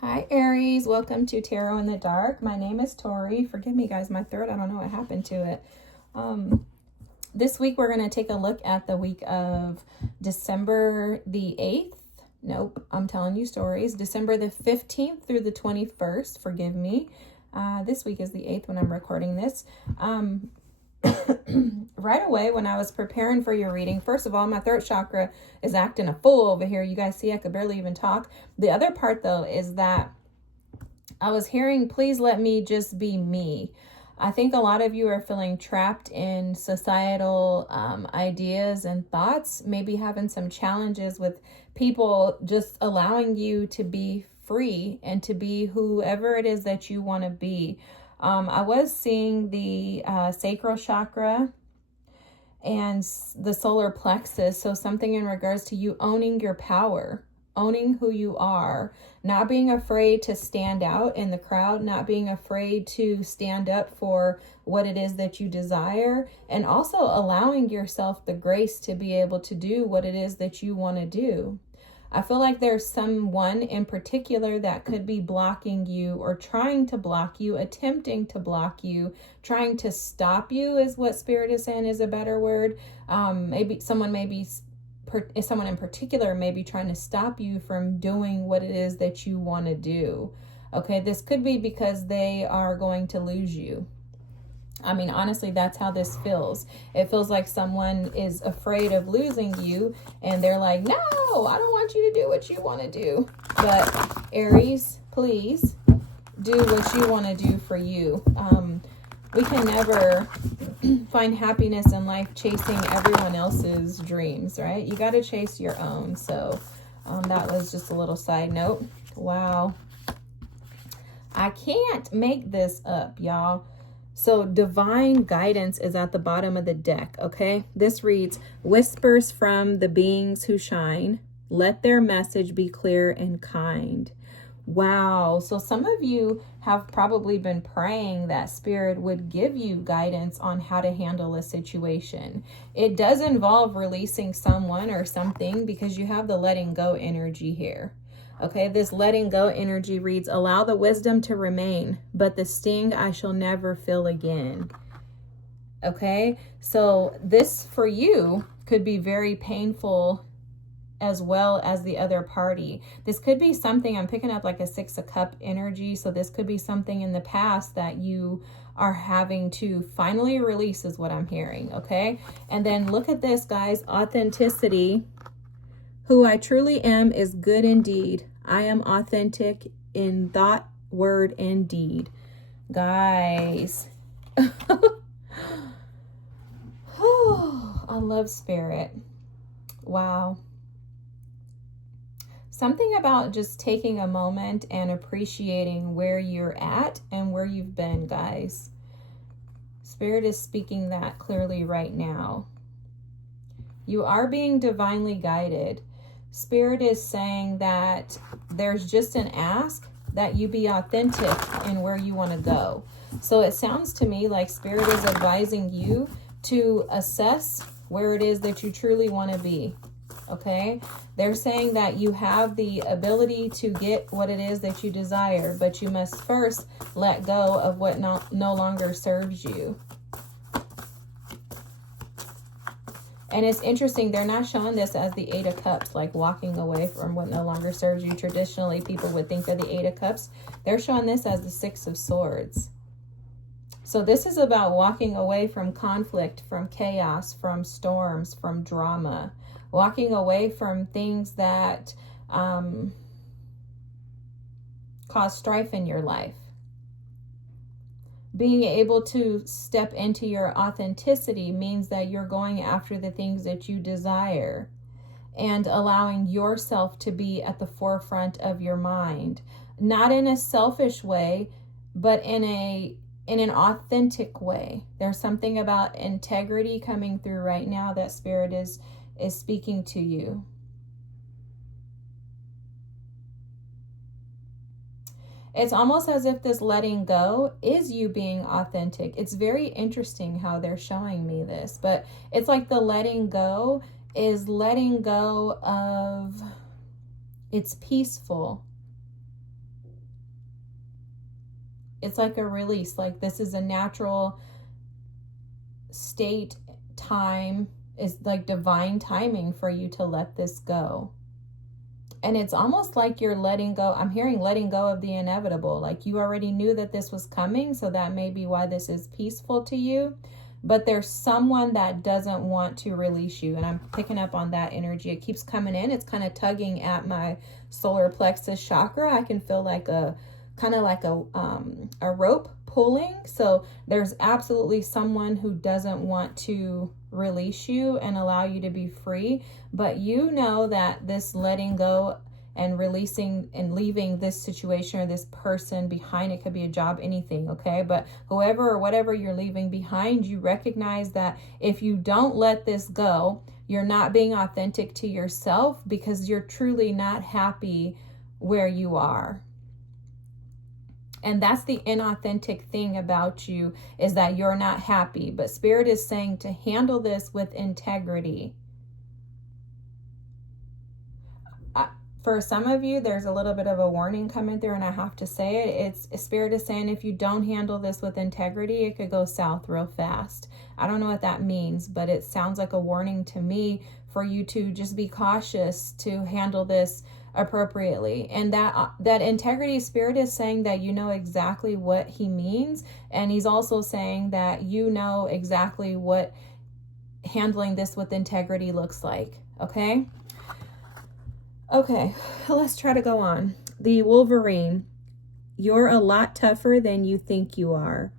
Hi Aries, welcome to Tarot in the Dark. My name is Tori. Forgive me guys, my throat, I don't know what happened to it. This week we're going to take a look at the week of December the 8th. Nope, I'm telling you stories. December the 15th through the 21st, forgive me. This week is the 8th when I'm recording this. Right away when I was preparing for your reading, first of all, my throat chakra is acting a fool over here. You guys see I could barely even talk. The other part though is that I was hearing, please let me just be me. I think a lot of you are feeling trapped in societal ideas and thoughts, maybe having some challenges with people just allowing you to be free and to be whoever it is that you want to be. I was seeing the sacral chakra and the solar plexus. So something in regards to you owning your power, owning who you are, not being afraid to stand out in the crowd, not being afraid to stand up for what it is that you desire, and also allowing yourself the grace to be able to do what it is that you want to do. I feel like there's someone in particular that could be blocking you or trying to block you, attempting to block you, trying to stop you is what Spirit is saying is a better word. Maybe someone in particular may be trying to stop you from doing what it is that you want to do. Okay, this could be because they are going to lose you. I mean, honestly, that's how this feels. It feels like someone is afraid of losing you and they're like, no, I don't want you to do what you want to do. But Aries, please do what you want to do for you. We can never find happiness in life chasing everyone else's dreams, right? You got to chase your own. So that was just a little side note. Wow. I can't make this up, y'all. So divine guidance is at the bottom of the deck, okay? This reads, whispers from the beings who shine. Let their message be clear and kind. Wow. So some of you have probably been praying that Spirit would give you guidance on how to handle a situation. It does involve releasing someone or something because you have the letting go energy here. Okay, this letting go energy reads, allow the wisdom to remain, but the sting I shall never feel again. Okay, so this for you could be very painful as well as the other party. This could be something, I'm picking up like a 6 of Cup energy, so this could be something in the past that you are having to finally release is what I'm hearing, okay? And then look at this, guys, authenticity. Who I truly am is good indeed. I am authentic in thought, word, and deed. Guys. I love Spirit. Wow. Something about just taking a moment and appreciating where you're at and where you've been, guys. Spirit is speaking that clearly right now. You are being divinely guided. Spirit is saying that there's just an ask that you be authentic in where you want to go. So it sounds to me like Spirit is advising you to assess where it is that you truly want to be. Okay? They're saying that you have the ability to get what it is that you desire, but you must first let go of what no longer serves you. And it's interesting, they're not showing this as the 8 of Cups, like walking away from what no longer serves you. Traditionally, people would think of the 8 of Cups. They're showing this as the 6 of Swords. So this is about walking away from conflict, from chaos, from storms, from drama. Walking away from things that cause strife in your life. Being able to step into your authenticity means that you're going after the things that you desire and allowing yourself to be at the forefront of your mind. Not in a selfish way, but in an authentic way. There's something about integrity coming through right now that Spirit is speaking to you. It's almost as if this letting go is you being authentic. It's very interesting how they're showing me this, but it's like the letting go is letting go of, it's peaceful. it's like a release. Like this is a natural state, time, is like divine timing for you to let this go. And it's almost like you're letting go. I'm hearing letting go of the inevitable. Like you already knew that this was coming, so that may be why this is peaceful to you. But there's someone that doesn't want to release you. And I'm picking up on that energy. It keeps coming in. It's kind of tugging at my solar plexus chakra. I can feel like a kind of like a rope pulling. So there's absolutely someone who doesn't want to release you and allow you to be free. But you know that this letting go and releasing and leaving this situation or this person behind, it could be a job, anything, okay? But whoever or whatever you're leaving behind, you recognize that if you don't let this go, you're not being authentic to yourself because you're truly not happy where you are. And that's the inauthentic thing about you, is that you're not happy. But Spirit is saying to handle this with integrity. For some of you, there's a little bit of a warning coming through, and I have to say it. It's Spirit is saying if you don't handle this with integrity, it could go south real fast. I don't know what that means, but it sounds like a warning to me for you to just be cautious to handle this appropriately. And that integrity, Spirit is saying that you know exactly what he means, and he's also saying that you know exactly what handling this with integrity looks like. Okay, let's try to go on. The Wolverine, you're a lot tougher than you think you are.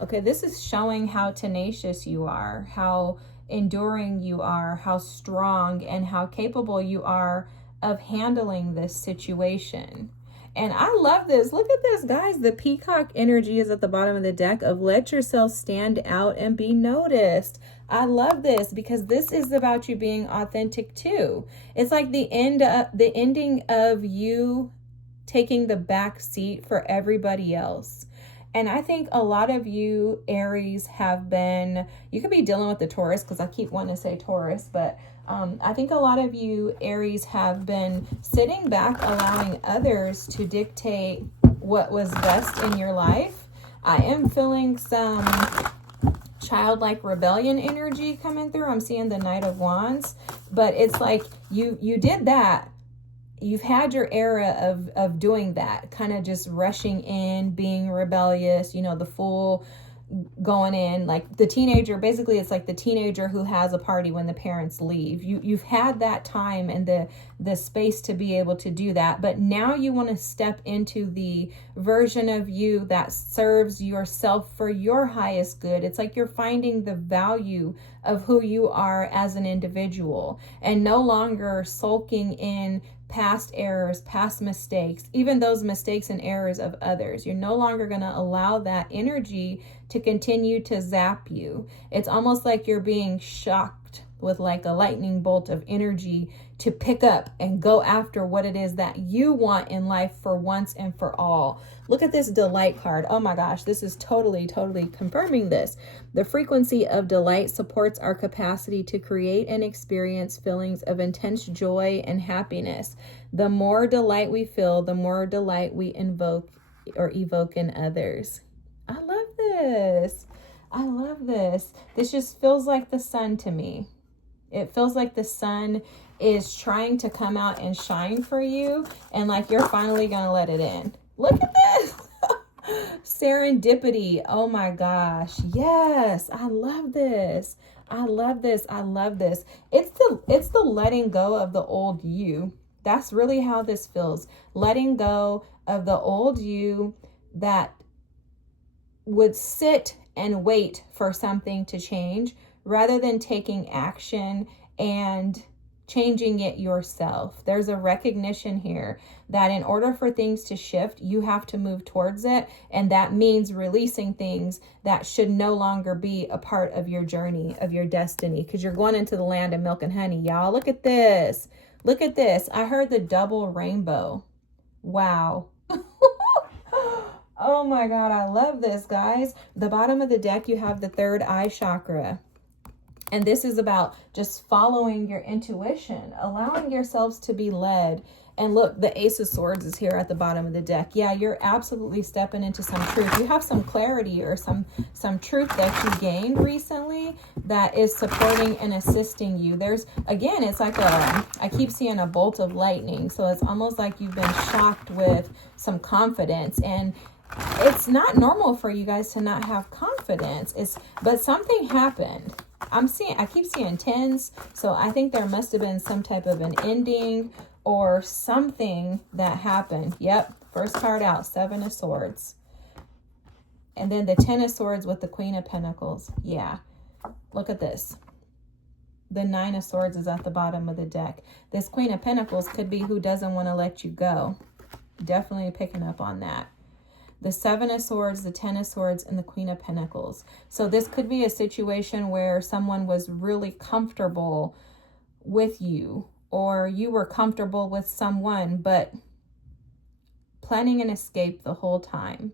Okay, this is showing how tenacious you are, how enduring you are, how strong and how capable you are of handling this situation. And I love this. Look at this, guys. The peacock energy is at the bottom of the deck of let yourself stand out and be noticed. I love this because this is about you being authentic too. It's like the ending of you taking the back seat for everybody else. And I think a lot of you Aries have been, you could be dealing with the Taurus because I keep wanting to say Taurus, but I think a lot of you Aries have been sitting back, allowing others to dictate what was best in your life. I am feeling some childlike rebellion energy coming through. I'm seeing the Knight of Wands, but it's like you did that. You've had your era of doing that, kind of just rushing in, being rebellious, you know, the full going in, like the teenager. Basically, it's like the teenager who has a party when the parents leave. You've had that time and the space to be able to do that, but now you want to step into the version of you that serves yourself for your highest good. It's like you're finding the value of who you are as an individual and no longer sulking in past errors, past mistakes, even those mistakes and errors of others. You're no longer going to allow that energy to continue to zap you. It's almost like you're being shocked with like a lightning bolt of energy to pick up and go after what it is that you want in life for once and for all. Look at this delight card. Oh my gosh, this is totally confirming this. The frequency of delight supports our capacity to create and experience feelings of intense joy and happiness. The more delight we feel, the more delight we invoke or evoke in others. I love this. I love this. This just feels like the sun to me. It feels like the sun is trying to come out and shine for you, and like you're finally going to let it in. Look at this. Serendipity. Oh my gosh. Yes. I love this. I love this. I love this. It's the letting go of the old you. That's really how this feels. Letting go of the old you that would sit and wait for something to change rather than taking action and changing it yourself. There's a recognition here that in order for things to shift, you have to move towards it. And that means releasing things that should no longer be a part of your journey, of your destiny, because you're going into the land of milk and honey, y'all. Look at this. Look at this. I heard the double rainbow. Wow. Oh my God, I love this, guys. The bottom of the deck, you have the third eye chakra. And this is about just following your intuition, allowing yourselves to be led And look, the Ace of Swords is here at the bottom of the deck. Yeah, you're absolutely stepping into some truth. You have some clarity or some truth that you gained recently that is supporting and assisting you. There's, again, it's like I keep seeing a bolt of lightning. So it's almost like you've been shocked with some confidence. And it's not normal for you guys to not have confidence. But something happened. I keep seeing tens. So I think there must have been some type of an ending or something that happened. Yep, first card out, 7 of Swords. And then the 10 of Swords with the Queen of Pentacles. Yeah, look at this. The 9 of Swords is at the bottom of the deck. This Queen of Pentacles could be who doesn't want to let you go. Definitely picking up on that. The 7 of Swords, the 10 of Swords, and the Queen of Pentacles. So this could be a situation where someone was really comfortable with you, or you were comfortable with someone, but planning an escape the whole time.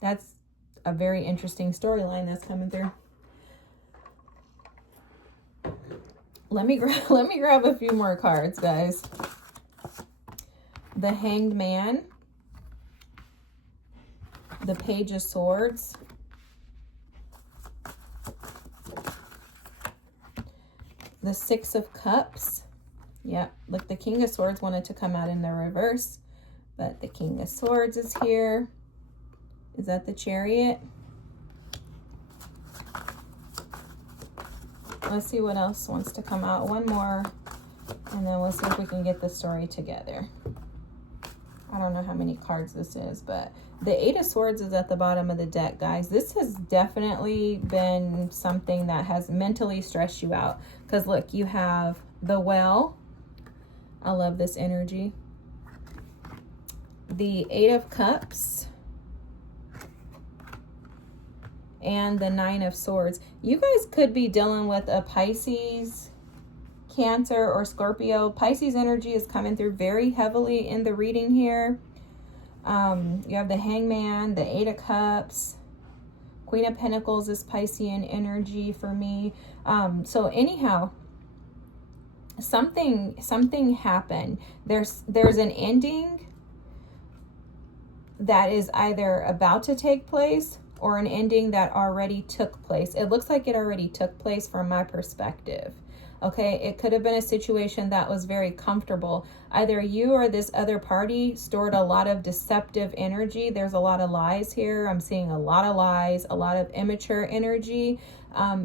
That's a very interesting storyline that's coming through. Let me grab a few more cards, guys. The Hanged Man, the Page of Swords, the 6 of Cups. Yep, look, the King of Swords wanted to come out in the reverse, but the King of Swords is here. Is that the Chariot? Let's see what else wants to come out. One more, and then we'll see if we can get the story together. I don't know how many cards this is, but the 8 of Swords is at the bottom of the deck, guys. This has definitely been something that has mentally stressed you out. Because look, you have the Well. I love this energy. The 8 of Cups. And the 9 of Swords. You guys could be dealing with a Pisces, Cancer, or Scorpio. Pisces energy is coming through very heavily in the reading here. You have the Hangman, the 8 of Cups, Queen of Pentacles is Piscean energy for me. So anyhow, something happened. There's an ending that is either about to take place or an ending that already took place. It looks like it already took place from my perspective. Okay, it could have been a situation that was very comfortable. Either you or this other party stored a lot of deceptive energy. There's a lot of lies here. I'm seeing a lot of lies, a lot of immature energy.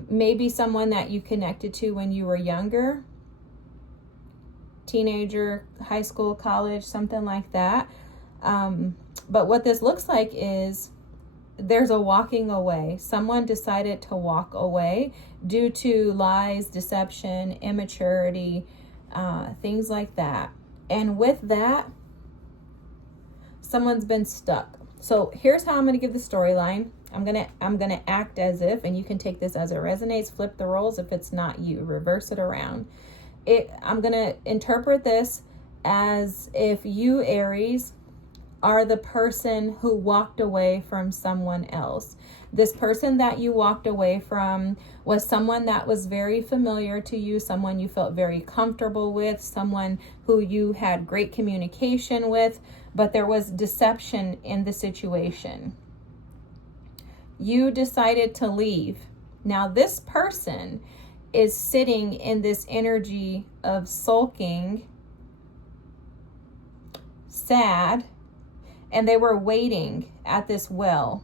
Maybe someone that you connected to when you were younger, teenager, high school, college, something like that. But what this looks like is there's a walking away. Someone decided to walk away due to lies, deception, immaturity, things like that. And with that, someone's been stuck. So here's how I'm going to give the storyline. I'm gonna act as if, and you can take this as it resonates, flip the roles if it's not you, reverse it around. I'm going to interpret this as if you, Aries, are the person who walked away from someone else. This person that you walked away from was someone that was very familiar to you, someone you felt very comfortable with, someone who you had great communication with, but there was deception in the situation. You decided to leave. Now this person is sitting in this energy of sulking, sad, and they were waiting at this well.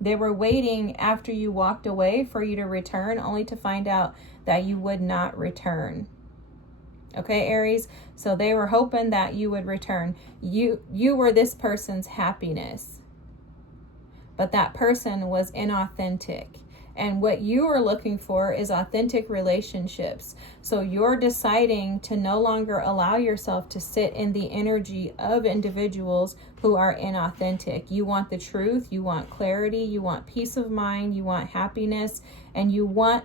They were waiting after you walked away for you to return, only to find out that you would not return. Okay, Aries? So they were hoping that you would return. You were this person's happiness. But that person was inauthentic. And what you are looking for is authentic relationships. So you're deciding to no longer allow yourself to sit in the energy of individuals who are inauthentic. You want the truth, you want clarity, you want peace of mind, you want happiness, and you want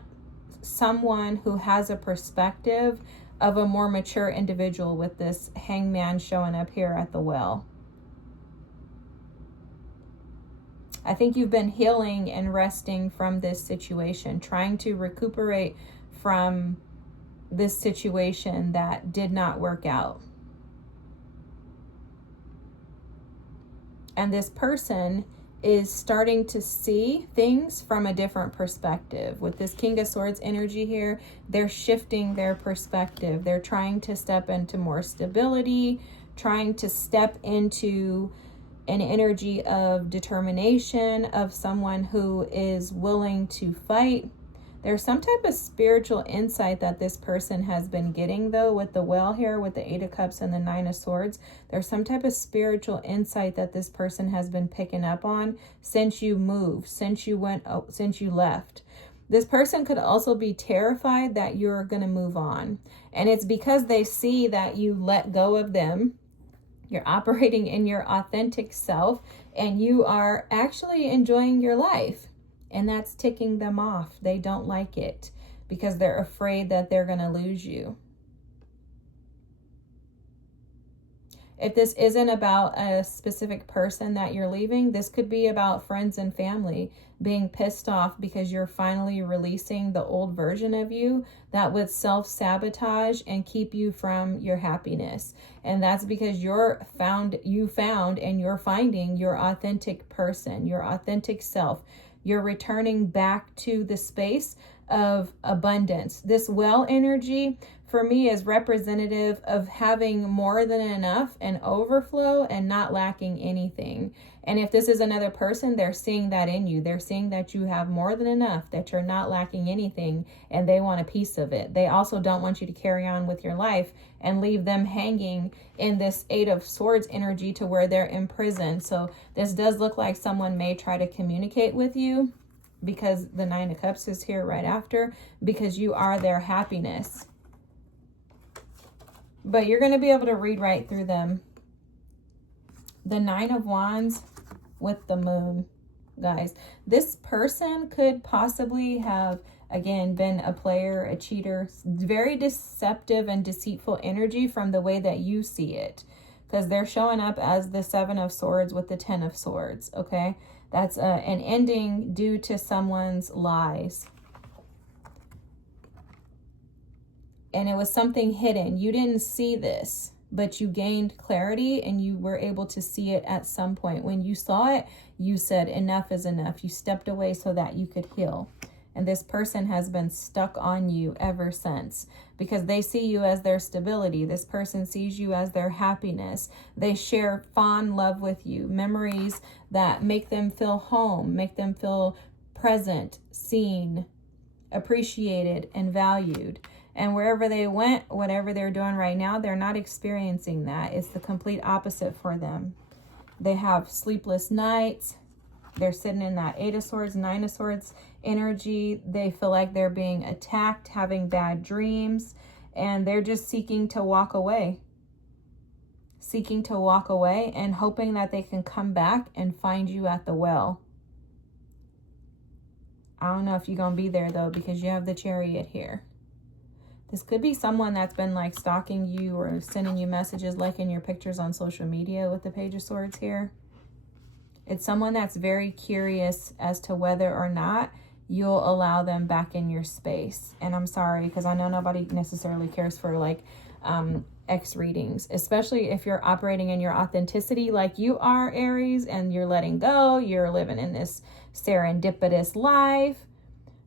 someone who has a perspective of a more mature individual with this hangman showing up here at the well. I think you've been healing and resting from this situation, trying to recuperate from this situation that did not work out. And this person is starting to see things from a different perspective. With this King of Swords energy here, they're shifting their perspective. They're trying to step into more stability, trying to step into an energy of determination, of someone who is willing to fight. There's some type of spiritual insight that this person has been getting, though, with the well here, with the 8 of Cups and the 9 of Swords. There's some type of spiritual insight that this person has been picking up on since you moved, since you left. This person could also be terrified that you're going to move on. And it's because they see that you let go of them. You're operating in your authentic self, and you are actually enjoying your life. And that's ticking them off. They don't like it because they're afraid that they're going to lose you. If this isn't about a specific person that you're leaving, this could be about friends and family being pissed off because you're finally releasing the old version of you that would self-sabotage and keep you from your happiness. And that's because you found and you're finding your authentic person, your authentic self. You're returning back to the space of abundance. This well energy for me is representative of having more than enough and overflow and not lacking anything. And if this is another person, they're seeing that in you. They're seeing that you have more than enough, that you're not lacking anything, and they want a piece of it. They also don't want you to carry on with your life and leave them hanging in this 8 of Swords energy to where they're imprisoned. So this does look like someone may try to communicate with you, because the 9 of Cups is here right after, because you are their happiness. But you're going to be able to read right through them. The 9 of Wands with the Moon, guys. This person could possibly have, again, been a player, a cheater, very deceptive and deceitful energy from the way that you see it. Because they're showing up as the 7 of Swords with the 10 of Swords, okay? That's an ending due to someone's lies. And it was something hidden. You didn't see this, but you gained clarity and you were able to see it at some point. When you saw it, you said, enough is enough. You stepped away so that you could heal. And this person has been stuck on you ever since, because they see you as their stability. This person sees you as their happiness. They share fond love with you, memories that make them feel home, make them feel present, seen, appreciated, and valued. And wherever they went, whatever they're doing right now, they're not experiencing that. It's the complete opposite for them. They have sleepless nights. They're sitting in that 8 of Swords, 9 of Swords energy. They feel like they're being attacked, having bad dreams, and they're just seeking to walk away. Seeking to walk away and hoping that they can come back and find you at the well. I don't know if you're going to be there, though, because you have the Chariot here. This could be someone that's been like stalking you or sending you messages, liking your pictures on social media with the Page of Swords here. It's someone that's very curious as to whether or not you'll allow them back in your space. And I'm sorry, because I know nobody necessarily cares for like X readings, especially if you're operating in your authenticity like you are, Aries, and you're letting go, you're living in this serendipitous life.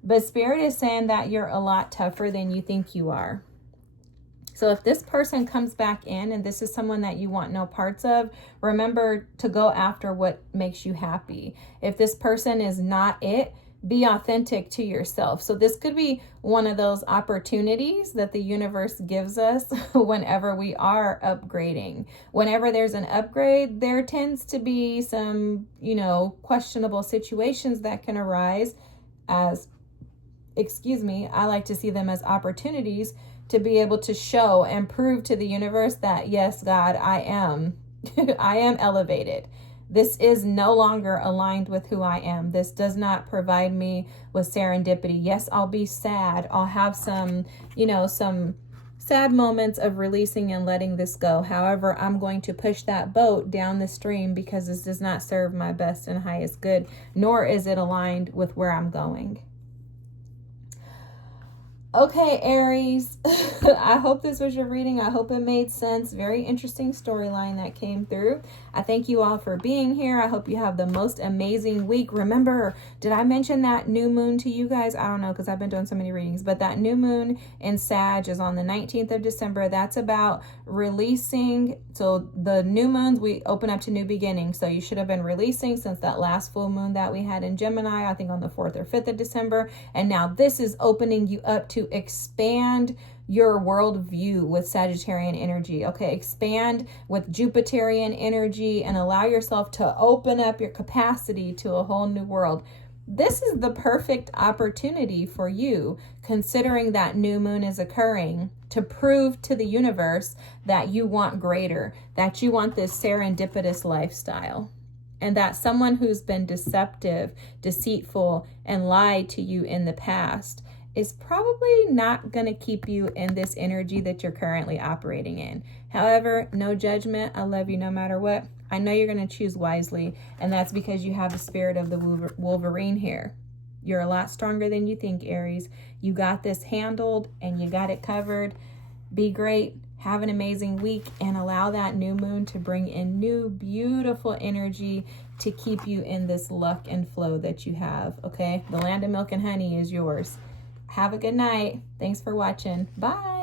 But Spirit is saying that you're a lot tougher than you think you are. So if this person comes back in and this is someone that you want no parts of, remember to go after what makes you happy. If this person is not it, be authentic to yourself. So this could be one of those opportunities that the universe gives us whenever we are upgrading. Whenever there's an upgrade, there tends to be some, questionable situations that can arise as, I like to see them as opportunities to be able to show and prove to the universe that, yes, God, I am elevated. This is no longer aligned with who I am. This does not provide me with serendipity. Yes, I'll be sad. I'll have some sad moments of releasing and letting this go. However, I'm going to push that boat down the stream because this does not serve my best and highest good, nor is it aligned with where I'm going. Okay, Aries, I hope this was your reading. I hope it made sense. Very interesting storyline that came through. I thank you all for being here. I hope you have the most amazing week. Remember, did I mention that new moon to you guys? I don't know, because I've been doing so many readings, but that new moon in Sag is on the 19th of December. That's about releasing. So the new moons, we open up to new beginnings. So you should have been releasing since that last full moon that we had in Gemini, I think on the 4th or 5th of December. And now this is opening you up to expand your worldview with Sagittarian energy. Okay, expand with Jupiterian energy and allow yourself to open up your capacity to a whole new world. This is the perfect opportunity for you, considering that new moon is occurring, to prove to the universe that you want greater, that you want this serendipitous lifestyle, and that someone who's been deceptive, deceitful, and lied to you in the past is probably not going to keep you in this energy that you're currently operating in. However, no judgment. I love you no matter what. I know you're going to choose wisely, and that's because you have the spirit of the Wolverine here. You're a lot stronger than you think, Aries. You got this handled, and you got it covered. Be great. Have an amazing week, and allow that new moon to bring in new, beautiful energy to keep you in this luck and flow that you have, okay? The land of milk and honey is yours. Have a good night. Thanks for watching. Bye.